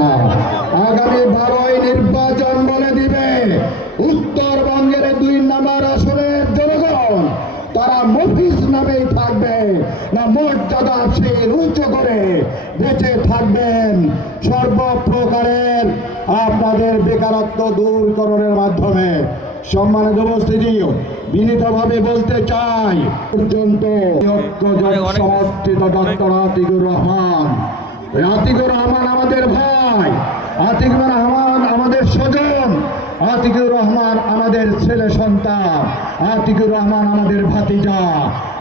না। আগামী 12ই নির্বাচন বলে দিবে উত্তরবঙ্গের 2 নম্বর আসনের জনগণ তারা মফিজ নামেই থাকবে না মর্যাদাশীল উচ্চ করে বেঁচে থাকবেন সর্বপ্রকারের আপনাদের বেকারত্ব দূরকরণের মাধ্যমে। সম্মানিত উপস্থিতি, বিনীতভাবে বলতে চাই পর্যন্ত সমর্থিত ডক্টর আতিকুর রহমান আমাদের ভাই, আতিকুর রহমান আমাদের স্বজন, আতিকুর রহমান আমাদের ছেলে সন্তান, আতিকুর রহমান আমাদের ভাতিজা।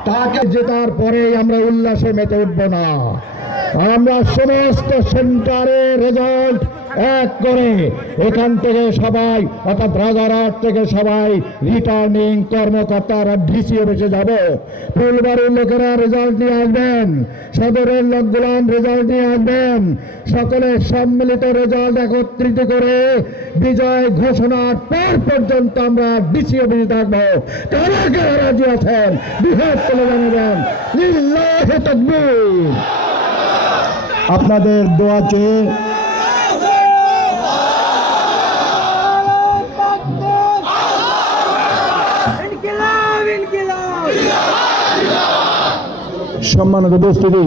তাকে জেতার পরেই আমরা উল্লাসে মেতে উঠব না। আমরা সমস্ত সেন্টারের রেজাল্ট এক করে এখান থেকে সবাই অর্থাৎ রাজারহাট থেকে সবাই রিটার্নিং কর্মকর্তারা ডিসি অফিসে যাব। ফুলবাড়ির লোকেরা রেজাল্ট নিয়ে আসবেন, সদরের লোকগুলো রেজাল্ট নিয়ে আসবেন। সকলের সম্মিলিত রেজাল্ট একত্রিত করে বিজয় ঘোষণার পর পর্যন্ত আমরা ডিসি অফিসে থাকবো। কারা কারা রাজি আছেন বৃহৎ করে জানাবেন। লিল্লাহি তাকবীর। আপনাদের দোয়া চেয়ে সম্মানিত উপস্থিতি,